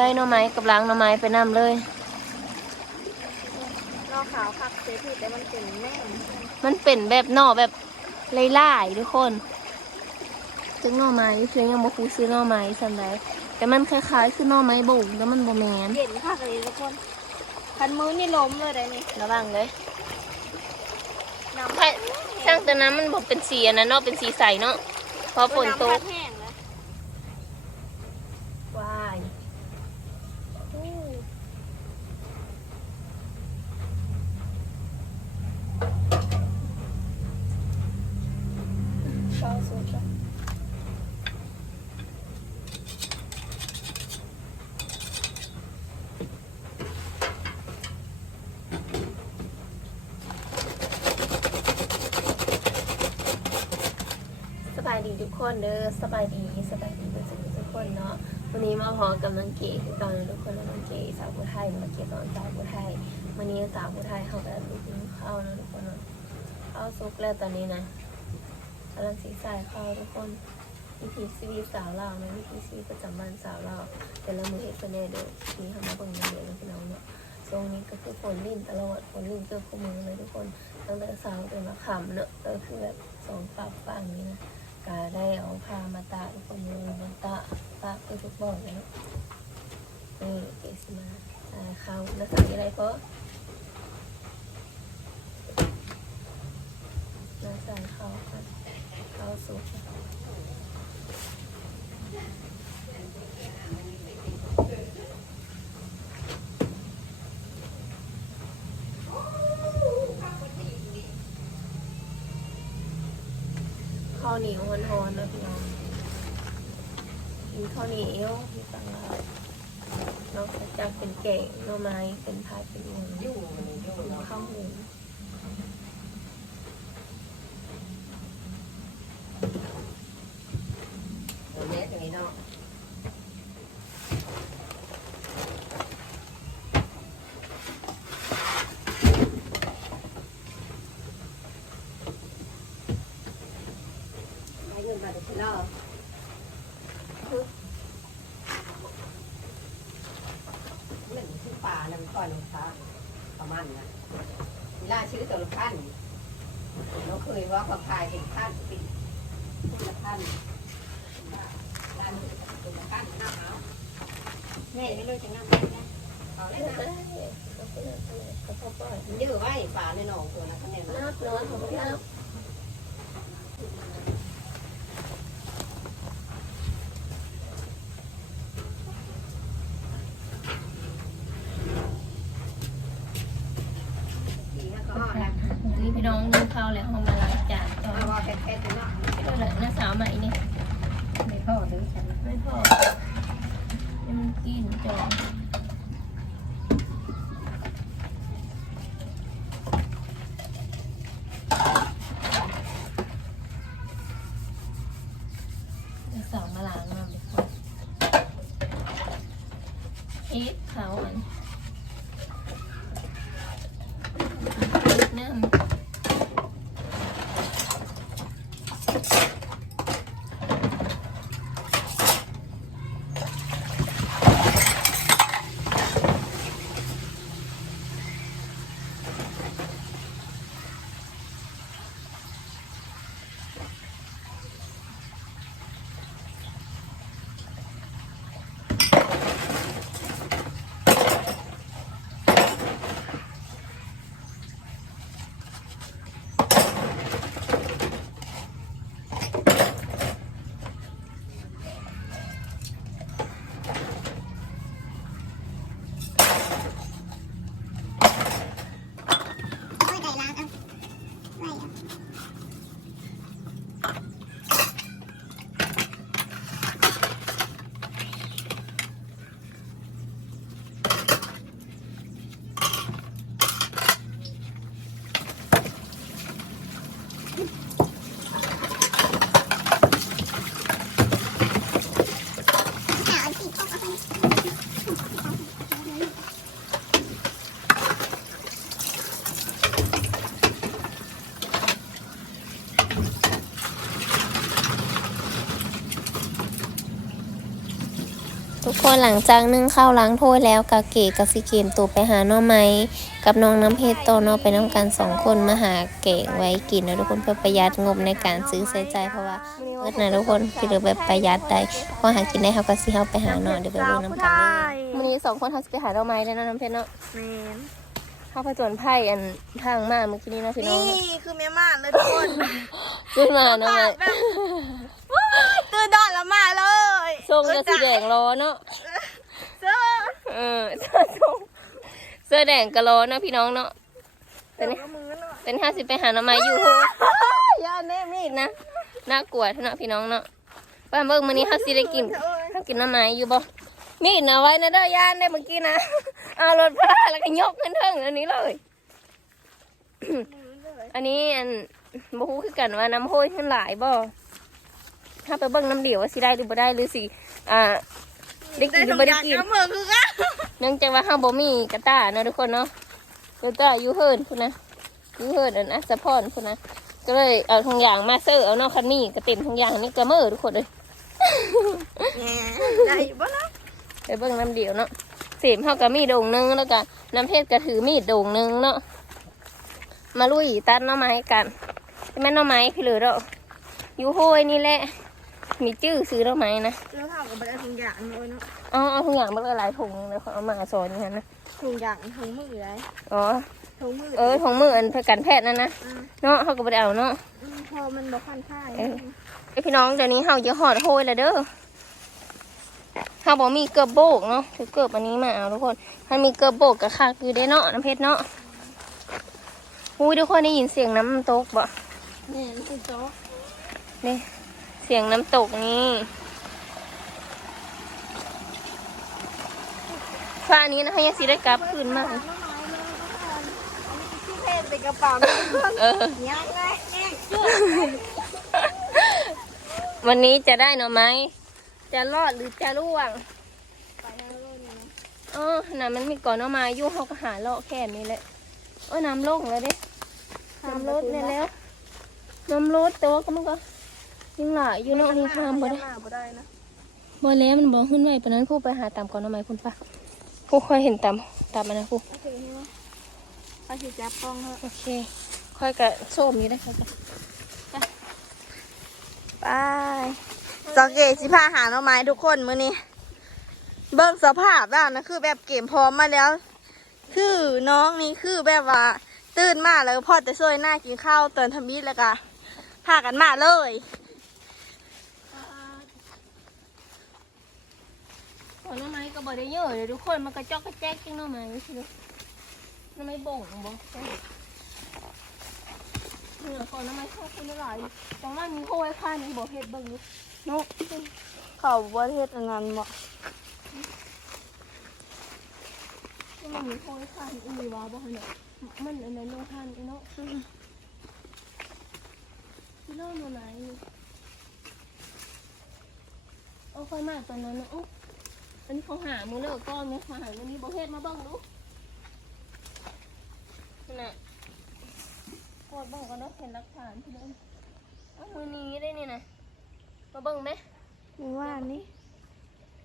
ใบหน่อไม้กับล้างหน่อไม้ไปนำเลยนอขาวผักเสียผิดแต่มันเป็นแม่งมันเป็นแบบหน่อแบบไล่ๆทุกคนจึงหน่อไม้เพียงยังบ่คูซื้อหน่อไม้สันไดแต่มันคล้ายๆคือหน่อไม้บุ่งแล้วมันบ่แมนเย็นผักเลยทุกคนคันมือนี่ล้มเลยได้นี่ระวังเลยน้ำไผ่ช่างแต่น้ำมันบอกเป็นสีอันนั้นเนาะเป็นสีใสเนาะพอฝนตกำแห้งแล้ว ว้ายชอบสุดละสบายดีทุก คนเด้อสบายดีสบายดีทุกคนทุกคนเนาะวันนี้มาพร้อมกับน้องเก๋คือตอนทุกคนแล้วน้องเก๋สาวผู้ไทยมาเก๋ตอนสาวผู้ไทยวันนี้สาวผู้ไทยเขาแบบกินข้าวนะทุกคนเนาะข้าวซุกแล้วตอนนี้นะกำลังสีใส่ข้าวทุกคนวิถีชีวิตสาวเราวนะวิถีชีวิตประจำวันสาวเราวแต่ละมือเอ็กซ์เน่เด้อที่ทำมาเบิ่งเดียวนะพี่น้องเนาะช่วงนี้ก็คือฝนลิ่นตลอดฝนลิ่นเกือบคู่มือเลยทุกคนตั้งแต่เช้าจนมาค่ำเนาะก็คือแบบสองปรับฟังนี้นะ กาได้เอาผ้ามาตากทุกคนเลยมันตาตากคือทุกบ่อนเลยเออเกสมาอ่าเขาแล้วใส่อะไรเพราะแล้วใส่เขาค่ะเขาสุกข้าวเหนียวหอนๆนะพี่น้องกินข้าวเหนียวที่ฟังเรานอกจากเป็น แกงหน่อไม้เป็นพายเป็นวนข้าวหมู ตัวเล็กอย่างนี้เนาะ ให้เงินมาเดี๋ยวฉันเล่าเหมือนชื่อป่านะมันก่อนลงฟ้าประมาณนะเวลาชื่อตัวละพันเราเคยว่าความพายเป็นพันเป็นคนละพันร้านเป็นละพันหน้าเอา แม่ไม่รู้จะน้ำได้นะ เอาเลย ได้ นะ เขาก็เลยเขาก็ปล่อย มันเยอะไว้ป่าในหนองตัวนะคะเนี่ยนะ นับน้อยเขาก็นับ ทีนั้นก็อะไร นี่พี่น้องนึ่งข้าว แล้วเขามาล้างจานต่อเอาว่าแค่ๆตัวเนาะก็เลยน้าสาวใหม่นี่ไม่พอหรือฉันไม่พอยังกินจอ ทุกคนหลังจากนึ่งข้าวล้างถ้วยแล้วกะเกะกับสิเกมตัวไปหาหน่อไม้กับน้องน้ำเพชรโตเนอไปน้ำกันสองคนมาหาเก่งไว้กินนะทุกคนเพื่อประหยัดงบในการซื้อใช้จ่ายเพราะว่าเอิดนะทุกคนคือเหลือแบบประหยัดได้พอหากินได้เขาก็สิเฮาไปหาหน่อเดี๋ยวไปดูน้ำกันเลยวันนี้สองคนเขาจะไปหาหน่อไม้แล้วนะน้ำเพชรเนาะแมนเขาผจญภัยอันทางมาเมื่อกี้นี้เนาะพี่น้องนี่คือเมียมาเลยทุกคนขึ้นมาหน่อไม้แบบว้ายตื่นดอนแล้วมาเลย ทรงจะสีแดงล้อเนาะเสื้อเออเสื้อทรงเสื้อแดงกะล้อเนาะพี่น้องเนาะเสื้อมือเนาะเป็นห้าสิบไปหาหน่อไม้อยู่โหย่าแน่มีดนะน่ากลัวเท่านั้นพี่น้องเนาะบ้านเบิ่งมื้อนี้เฮาสิได้กินเฮากินหน่อไม้อยู่บ่มีดนะไว้นะเด้อย่านได้เมื่อกี้นะเอารถพลาแล้วก็ยกขึ้นเทิงอันนี้เลยอันนี้อันบ่ฮู้คือกันว่าน้ำโห้ยขึ้นหลายบ่ ถ้าไปเบิ่งน้ำเดียวว่าสิได้หรือบ่ได้หรือสิอ่าได้กินหรือบ่ได้กินน้ำมือคือกันเนื่องจากว่าเฮาบ่มีกระต้าเนาะทุกคนเนาะกระต้าอยู่เฮิรนพุ่นนะอยู่เฮิรนอันอัสะพรพุ่นนะก็เลยเอาทุงอย่างมาเซอร์เอานาะคันนี้ก็เต็มทุงอย่างนี่กระเมือทุกคนเลยได้บ่เนาะไปเบิ่งน้ำเดียวเนาะเสมเฮาก็มีดงหนึงแล้วก็น้ำเพชรก็ถือมีดดงหนึงเนาะมาลุยตัดหน่อไม้กันใช่หน่อไม้พี่เหลือเนาะอยู่ห้วยนี่แหละ มีจื้อซื้อหน่อไม้นะแล้วเท่ากับได้ทุกอย่างเลยเนาะเอาเอาทุกอย่างมาเลยหลายถุงเลยเขาเอามาสอนนี่ฮะนะทุกอย่างทุกมือเลยอ๋อทุกมือเออถุงมืออันเพื่อกันแพทย์นั่นนะอ่าเนาะเขาก็บ่ได้เอาเนาะอืมพอมันบ่คันท่ายเออไอยพี่น้องเดี๋ยวนี้เฮาเยอะหอดโหยแล้วเด้อเฮาบอกมีเกือบโบกเนาะถือเกือบอันนี้มาเอาทุกคนมันมีเกือบโบกกับคักอยู่ได้เนาะน้ำเพชรเนาะอุ้ยทุกคนได้ยินเสียงน้ำตกบ่นี่คือโจ๊กนี่เสียงน้ำตกนี่ฟ้านี้นะเขายังสิได้กลับคืนมาน้อยเลยทุกคนอันนี้คือที่เพศเป็นกระเป๋าเนาะทุกคนเออยังไงแง่งวันนี้จะได้หน่อไหม จะรอดหรือจะร่วงไปแล้วเลยนะเออน่ะมันมีก่อนเอามาอยู่เขาก็หาเลาะแค่นี้แหละเออน้ำลงแล้วเด้น้ำลดเนี่ยแล้วน้ำลดแต่ว่าก็มันก็ ยังหลายอยู่เนาะนี่ข้ามบ่ได้บ่ได้นะบ่แล้วมันบ่ขึ้นไว้ปานนั้นผู้ไปหาตามก่อนเอาไหมคุณป้าผู้ค่อยเห็นตามตามมันนะผู้โอเคนี่วะไปสิจับต้องเถอะโอเค ค่อยกะโซมอยู่ได้ค่อยกะไปสังเกตสิพาหาหน่อไม้ทุกคนมื้อนี้ เบิ่งสภาพแล้วนะคือแบบเกมพร้อมมาแล้ว คือน้องนี่คือแบบว่า ตื่นมาแล้วก็พอแต่ช่วยหน้ากินข้าวเตือนทำบิดแล้วก็พากันมาเลย ก่อนหน้าไม้ก็บ่ได้เยอะเลยทุกคนมันกระจอกกระแจกจังหน้าไม้สิลูกหน้าไม้บ่งบ่เนี่ยก่อนหน้าไม้ชอบคุณหลายจังว่ามีโค้ยข้านี่บ่เฮ็ดเบิ่งอยู่นกเขาประเทศอันนั้นบ่มันมีโค้ยข้านี่อีว่าบ่หั่นน่ะมันอันนั้นโลหันอีเนาะที่เล่ามาไหนเอาค่อยมาตอนนั้นนะอุ๊ อันนี้เขาหามือเลิกก้อนไหมมาหาวันนี้บ่เฮ็ดมาเบิ่งดูนั่นน่ะกดเบิ่งก่อนเนาะเห็นหลักฐานที่เดิมเอามือนี้ได้นี่นะมาเบิ่งไหมมีว่านี่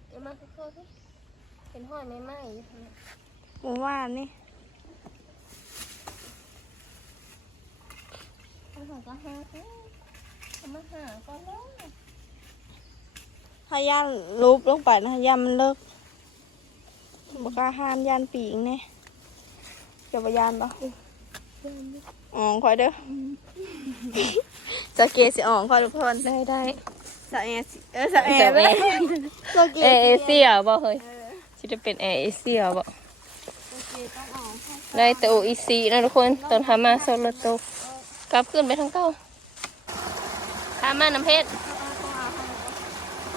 เดี๋ยวมาค่อยๆสิเห็นห้อยไม้ไหม้อยู่ทางนี้มีว่านี่เอาหาก็หาเอ้ยเอามาหาก่อนแล้ว ถ้าย่านรูปลงไปนะย่านมันเลิกบกล้าห้ามย่านปีงเนี่ยจะไปย่านปะอ๋อคอยเด้อจะเกสิอ๋องคอยทุกคนได้ได้สะแอสิเออสะแอจะเลเอยจะเกเอเอเชียบ่เฮ้ยเออจะได้เป็นแอเอเชียบ่จะเกต้องอ๋องค่ะได้แต่โออีซีนะทุกคนตอนทำมาโซลโตกลับขึ้นไปทางเก้าข้ามมาน้ำเพชร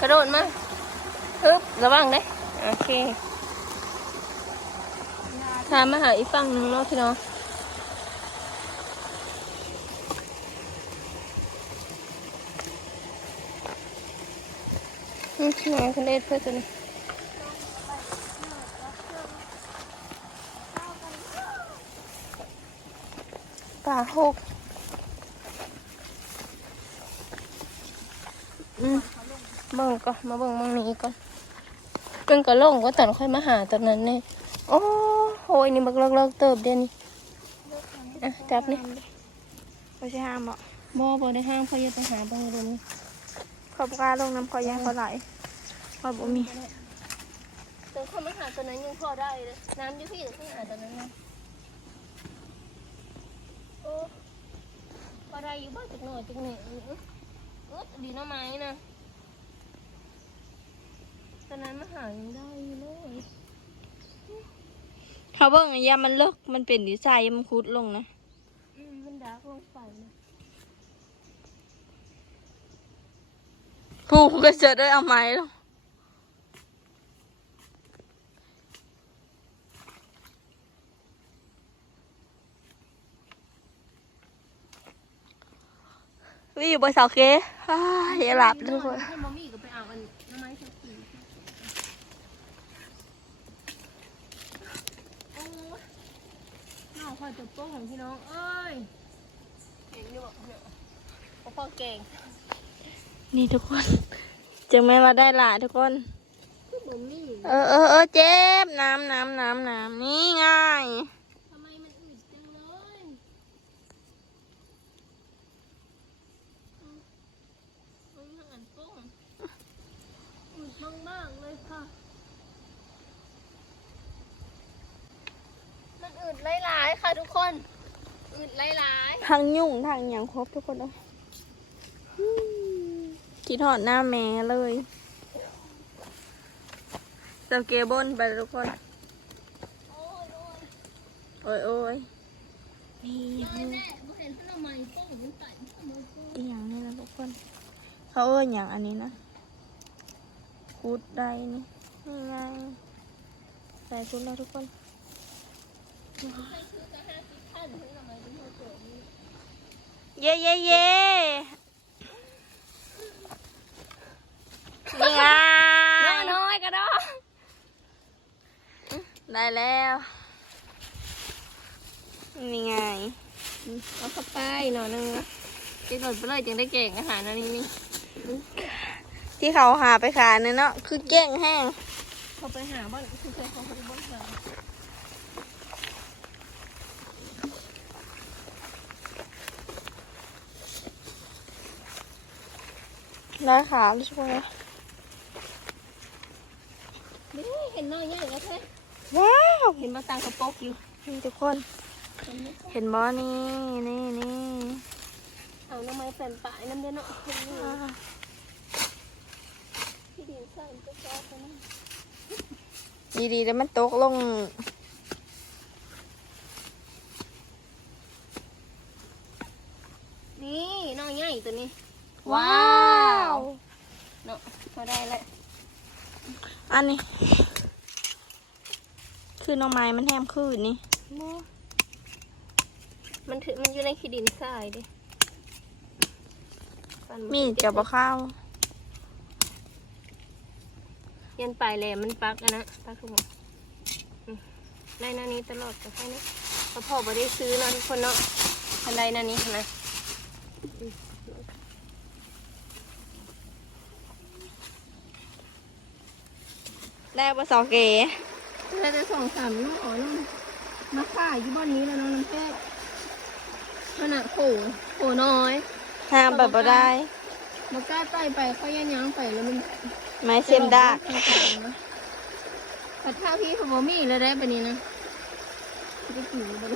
กระโดดมาฮึบระวังเด้โอเคข้ามมาหาอีกฝั่งหนึงเนาะพี่น้องอืมน้องคนเด็ดเพื่อนนี้ปลาหกอืม เบิ่งก่อนมาเบิ่งเบิ่งนี้ก่อนมันก็ลงก็ตอนค่อยมาหาตอนนั้นเนี่ยโอ้โหยนี่บักเลิกๆเติบเดียวนี่อะจับนี่ไม่ใช่ห้ามบ่บ่บ่ได้ห้ามเขาอย่าไปหาบังรุมขอบกล้าลงน้ำขอยาเขาไหลขอยบ่มีตอนเขามาหาตอนนั้นยังพอได้เลยน้ำอยู่พี่แต่พี่หาตอนนั้นนะโอ้พอได้อยู่บ้านจักหน่อยจักหน่อยเออเออดีเนาะไม้นะ ตอนนั้นมาหายังได้อยู่เลยเขาเบิ่งอะยามมันเลิกมันเป็นดีไซน์ยามมันคุดลงนะ อืมมันดักลงไปนะผู้ก็จะได้เอาไม้ลงวิอยู่บนเสาเกอ้ายอย่าหลับทุกคน ให้มอมี่ก็ไปเอาอันน้ำไม้สักทีโอ้ย น้องคอยจะโป้งของพี่น้องเอ้ยเห็นอยู่บอกเนี่ยพ่อพ่อเก่งนี่ทุกคนจึงแม้ว่าได้หลายทุกคน คือมอมี่เออเออเออเจ็บน้ำน้ำน้ำน้ำนี่ไง่าย ทำไมมันอืดจังเลยอืมมันหันโป้งอืดมากๆเลยค่ะ มันอืด หลายๆค่ะทุกคนอืดหลายทางยุ่งทางอย่างครบทุกคนเลยอืมคิดหอดหน้าแม่เลยเสาเกบนไปทุกคน ๆ โอ้ยโอ้ยโอ้ยโอ้ยนี่ยายแม่บ่เห็นทำไมโป้งมันไต่ทำไมโป้งอีหยังนี่นะทุกคน เขาเอ้ยอย่างอันนี้นะคูดได้นี่นี่ไงใส่คูดแล้วทุกคน เอาตัวนี้เย่เย่เย่นี่ไงน้อยน้อยก็ได้ได้แล้ว นี่ไงเอาเข้าไปหน่อยนึงนะจะหล่นไปเลยจึงได้เก่งอาหารอันนี้นี่ที่เขาหาไปขายเนี่ยเนาะคือเก้งแห้งเขาไปหาบ้านคือเคยเขาไปบ้านหา ได้ขาทุกคนเลยนี่เห็นน้อยใหญ่แล้วแท้ว้าวเห็นมาตังกระปกอยู่นี่ทุกคน เห็นบอนี่นี่นี่เอาน้ำไม้แผ่นปลายน้ำเด่นเนาะอ่าที่ดินใส่ก็ชอบกันนะดีๆแล้วมันตกลงนี่น้อยใหญ่ตัวนี้ ว้าวเนาะพอได้แล้วอันนี้ คือน้องไม้มันแฮมคืนนี่มันถือมันอยู่ในขี้ดินทรายดิปันมีดกับบะข้าวยันปลายแหลมมันปักอะนะปักทุกคนอืมได้หนานี้ตลอดกับแค่นี้เพราะพ่อไม่ได้ซื้อเนาะทุกคนเนาะทันใดหนานี้นะ ได้ปะสอเก๋ได้แต่สองสามลูกอ๋อน้องมาขายอยู่บ้านนี้แล้วน้องน้ำแป้งขนาดโขโขน้อยห้ามแบบบ่ได้มันกล้าใต้ไปเขายันยังไปแล้วมันไม้เส้นดากแต่ถ้าพี่เขาบอกมีแล้วได้ปะนี้นะจะกี่บ้าง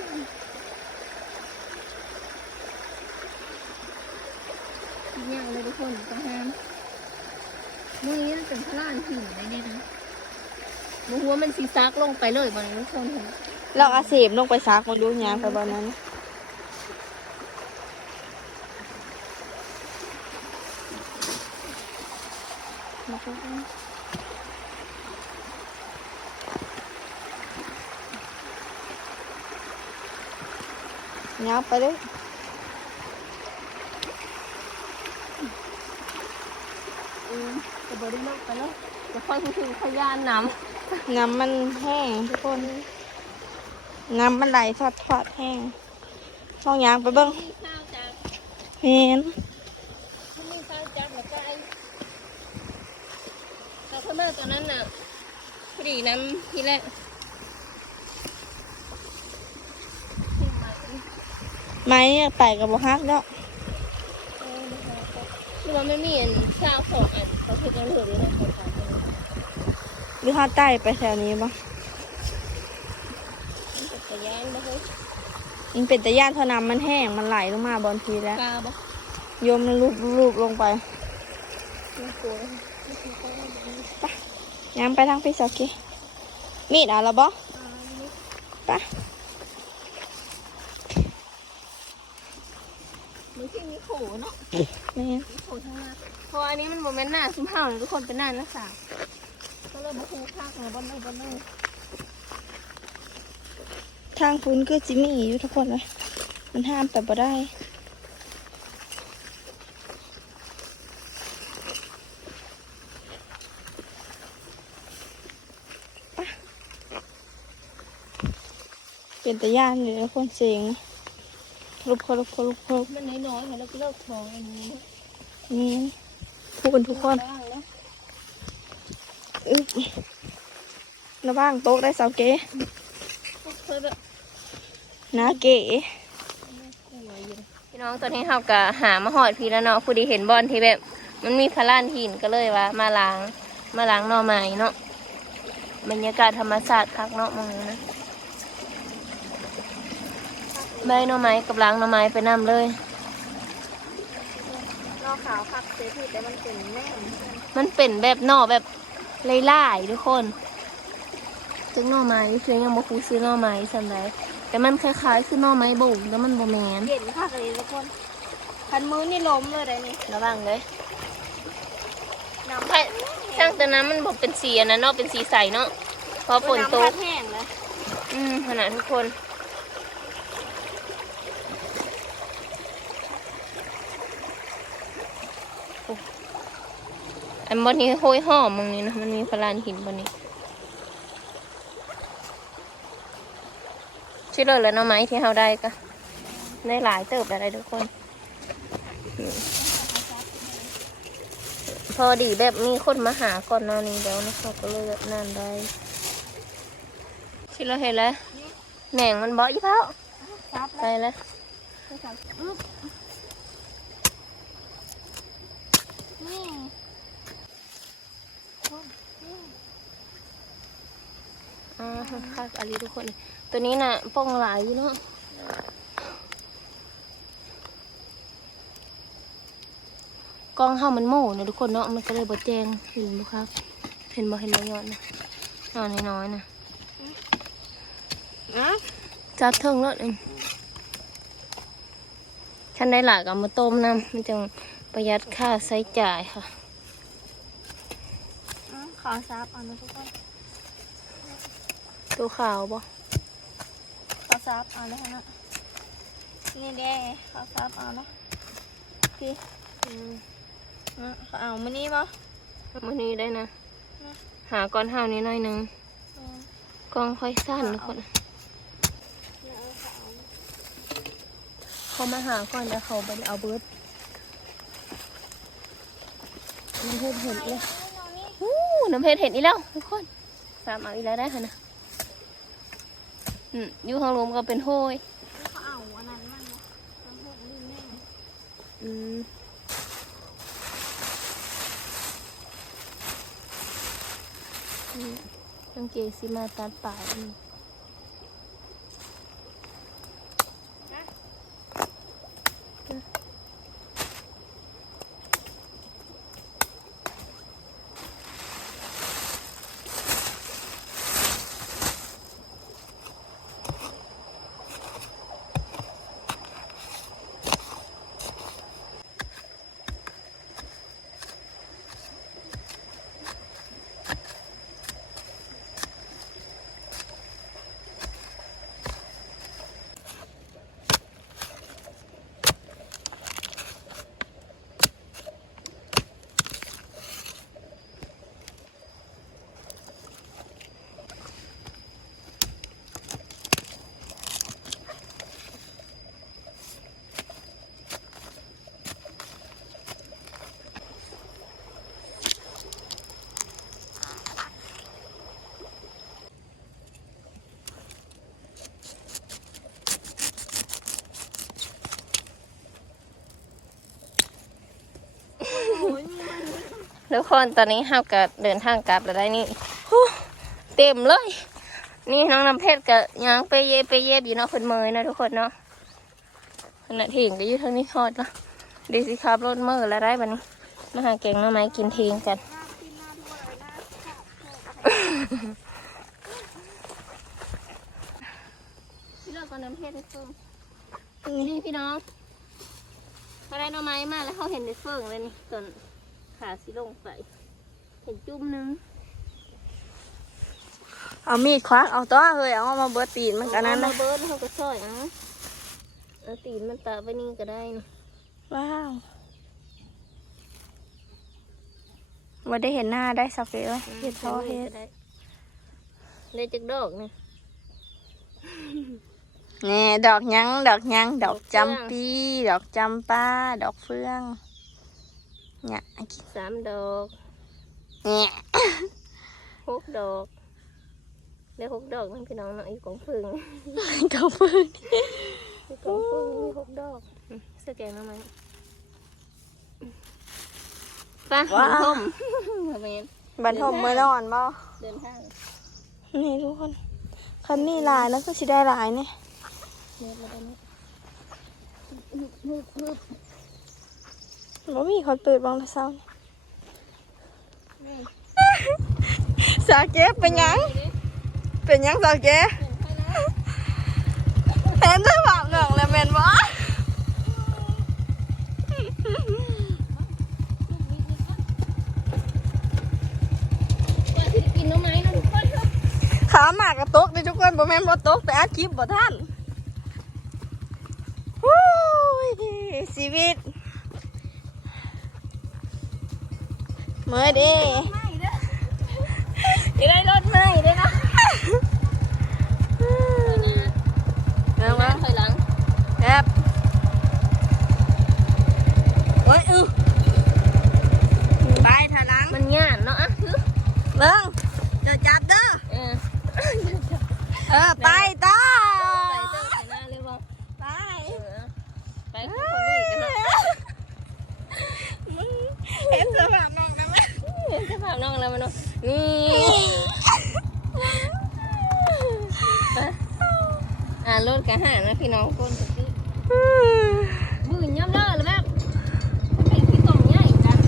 ทีนี้เลยทุกคนก็ห้ามมือนี้มันเป็นพลานหินได้เนี่ยนะ มือหัวมันสีซักลงไปเลยบางทุกคนเห็นเราอาเสบลงไปซักมาดูยางไปบนนั้น ยางไปเลยอืมจะบริโภคไปแล้วจะค่อยพูดถึงขยานน้ น้ำมันแห้งทุกคน น้ำมันไหลทอดทอดๆแห้งช่องยางไปเบิ้งำมีข้าวจากเห็นมีข้าวจากแล้วก็ไอ้แต่ข้างหน้าตอนนั้นน่ะพอดีน้ำที่แรกไม้เนี่ยไปกับบ่ฮักเนาะคือว่าไม่มีอันข้าวสองอันเขาเพิ่งกันเหลือด้วยนะเขาขายกัน หรือฮาใต้ไปแถวนี้บ่จักรยานบ่เฮ้ยมันเป็นตะย่านเท่าน้ำมันแห้งมันไหลลงมาบนทีแล้ว ปลาบ่โยมมันลูบลูบลงไปไม่กลัวย้ำไปทางพี่สาวกิมีดเอะละบ่ไปมันที่มีโขเนาะนี่มีโขทั้งหน้าเพราะอันนี้มันโมเมนต์หน้าซุ่มเห่าเลยทุกคนเป็นหน้านักสาว ก็เลยบุคูคักนะบนนู้นบนนู้นทางคุณคือจิมี่อยู่ทุกคนเลยมันห้ามไปบ่ได้เป็นตะย่านเลยทุกคนเสียงลุกพลุกพลุกพลุกมันน้อยๆค่ะแล้วก็เลิกท้องอันนี้นี่พูดกันทุกคนบ้างนะ อึ๊บระว่างโต๊ะได้สาวเก๋เคยแบบนะเก๋พี่น้องตอนนี้เขาก็หามาหอดพี่แล้วเนาะผู้ดีเห็นบอลที่แบบ มันมีพลานหินก็เลยว่า มาล้าง มาล้างหน่อไม้เนาะบรรยากาศธรรมชาติคักเนาะมองนะใบหน่อไม้กับล้างหน่อไม้ไปนำเลยนอกขาวพักเสียผิดแต่มันเป็นแม่งมันเป็นแบบหน่อแบบ ไล่ๆทุกคนซึ่งหน่อไม้นี่คือยังบ่คูซื้อหน่อไม้สันไดแต่มันคล้ายๆคือหน่อไม้บุ๋มแล้วมันบ่แมนเด่นพักเลยทุกคนพันมือนี่ล้มเลยได้นี่ระวังเลยน้ำใช่ช่างแต่น้ำมันบอกเป็นสีอันนั้นเนาะเป็นสีใสเนาะเพอฝนตำพักดแห้งนะอืมขนาดทุกคน อันบนนี้โห้ยหอมมึงนี่นะมันมีพลานหินบนนี้ชื่อเลยแล้วเนาะไหมที่เราได้ก็ได้หลายเติบอะไรทุกคนอืมพอดีแบบมีคนมาหาก่อนหนอนนี้แล้วนะคะก็เลยแบบนั่นได้ชิเราเห็นแล้วแหน่งมันเบาะยี่เพ้าซับไปแล้ว อ่าคักอะไรทุกคน ตัวนี้น่ะป้องหลายอยู่เนาะกล้องเฮามันโม่นะทุกคนเนาะมันก็เลยบดแจงเห็นบุครับ เห็นบ่เห็นบ่ยอดนะนอนน้อยๆนะนะจับเทิงแล้วเองฉันได้หลายกับมาต้มน้ำมันจะประหยัดค่าใช้จ่ายค่ะขอซับเอานะทุกคน ตัวขาวบ่ขอซับเอานะฮะนี่เด้ขอซับเอานะพี่อืมอะขอเอามานี่บ่มื้อนี้ได้นะ หาก้อนเฮานี้หน่อยหนึงอืมกล้องค่อยสั้นทุกคนเขามาหาก่อนแล้วเขาไปเอาเบิร์ดน้ำเพชรเห็นเลยอู้น้ำเพชรเห็นอีกแล้วทุกคนสามเอาอีกแล้วได้ค่ะนะ อืมอยู่ข้างลมก็เป็นโห้ยเขาเอาอันนั้นมันนะน้ำพวกนี้แม่อืมอืมต้องเกสิมาตัดป่ายนี่ ทุกคนตอนนี้ห้าก็เดินทางกลับแล้วได้นี่เต็มเลย นี่น้องน้ำเพชรกับยังไปเย็บไปเย็บอยู่เนาะคนเมยนะทุกคนเนาะขณะทิ้งก็อยู่ทานี้ฮอดเนาะดีสิครับรถเมอแล้วได้บันนี้มาหาแกงน้ำไม้กินทิ้งกันพี่เลิกก่อนน้ำเพชรได้เฟิงนี่พี่น้องพอได้น้ำไม้มาแล้วเขาเห็นในเฟิงเลยนี่ส่วน ขาสิลงไปเห็นจุ่มหนึงเอามีดควักเอาตัวเฮ้ยเอามาเบิดตีนมันกันนั้นนะมาเบิร์ดเขาก็ช่อยเอะเอาตีนมันตาไปนี่ก็ได้นี่ว้าวว่าได้เห็นหน้าได้สักเลยเฮ็ดพอเฮ็ดได้เลยจักดอกนี่นี่ดอกยังดอกยังดอกจำปี ดอกจำป้า ดอกเฟือง เนี่ยสามดอกเนี่ยหกดอกได้หกดอกนั่นพี่น้องเนาะอยู่ของพึ่งดอกเฟืองอยู่ของพึ่งมีหกดอกอืมเสื้อแกงหน้ำไม้ไปหมูทมเมนบันทมเมื่อนอนบ่เดินทางนี่ทุกคนคันนี้ลายแล้วก็สิได้ลายเนี่ยเดินมาได้ไหม บ่มีคนเปิดบองละเศร้าสาวเจ๊เป็นยัง เป็นยังสาวเจ๊เห็นได้แบบหนึ่งเลยแมนวะขาหมากกระตกนี่ทุกคนบ่แม่นบ่ตกแต่อัดคลิปบ่ทันชีวิต เมื่อดีจะได้รถไหมด้วยนะเรื่องว่าถอยหลังแอบโอ้ยอือไปทางหลังมันง่านเนาะอะคือเบิ่งเจะจับเด้อเออเออไปต่อ ใส่เสื้อใส่หน้าเลยบ่ ไป เออไปคือคนลุยกันเนาะ มึงเห็นสภาพน้องนะแม่ เห็ นสภาพน้องแล้วมันเนาะนี่ไปอ่ารถกะหานะพี่น้องคนก็คือมือย่ำเลิศแล้วแบบเป็นที่ต่อมใหญ่กัน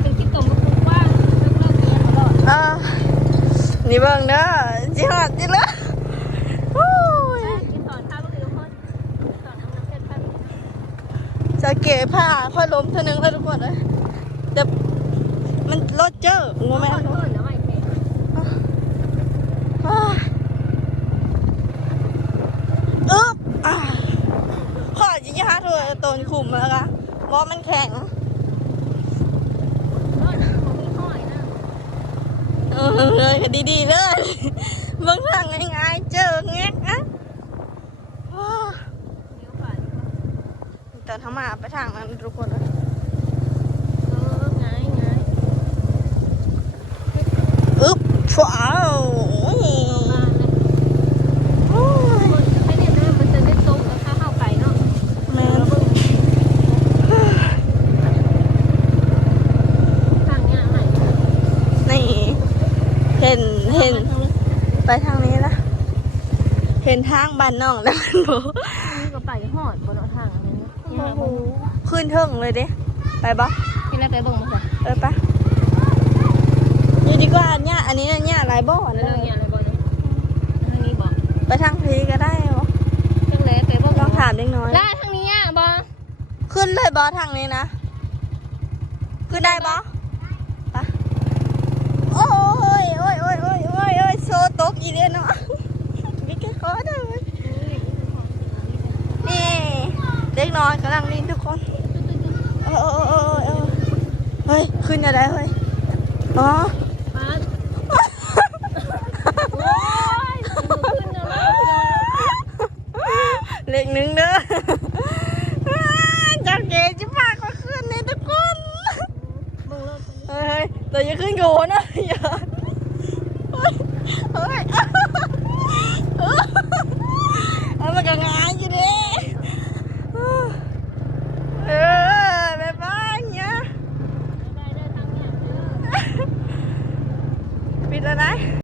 เป็นที่ต่อมกว้างเลิกเลิกเกินตลอดอ่านี่เบิ่งเด้อจิหอดจิเลยโอ้ยกินสอนท่าก็คือทุกคนสอนน้ำน้ำเพชรพันจะเก๋ผ้าค่อยล้มเท่านึงแล้วทุกคนเลยแต่ มันรถเจองูแม่ก่อนก่อนนะไม่เพชรอ้าอึ๊บอ่าขอจิฮะเธอตนขุมแล้วคะเพราะมันแข็งรถเขามีห้อยนะเออเลยดีๆเลยเบิ่งทางง่ายๆเจอแงกนะอ้าเลี้ยวขวาดีกว่าแต่ถ้ามาไปทางนั้นทุกคนเลย เออง่ายง่าย อึ๊บว้าวโอ้ย มาเลย โอ้ย คนจะให้เนี่ยนะมั นจะได้ตรงกับค่าเข้าไปเนาะแม่นทางเนี้ยใหม่นี่เห็นเห็นทางนี้ไปทางนี้ละเห็นทางบ้านน้องแล้วมันโบนี่ก็ไปหอดบนทางอันนี้นะยังไงบ้างขึ้นเทิงเลยเด้ไปบ่ที่แรกไปเบิ่งมาจ้ะเออปะอยู่ดีก ว่าเนี่ยอันนี้เนี่ยหลายบ่อแล้วนะเรื่องยังไงบ้างทางนี้บอกไปทางพีก็ได้บ่จังเลยไปเบิ่งลองถามเล็กน้อยล่าทางนี้อะบอขึ้นเลยบ่ทางนี้นะขึ้นได้บ่ปะโอ้ยโอ้ยโอ้ยโอ้ยโอ้ยโอ้ยโซตกอีเด้เนาะมีแค่ขอเด้อนี่เด็กน้อยกำลังลินทุกคนเออเออเออเออเออเฮ้ยขึ้นอะไรเฮ้ยอ๋อ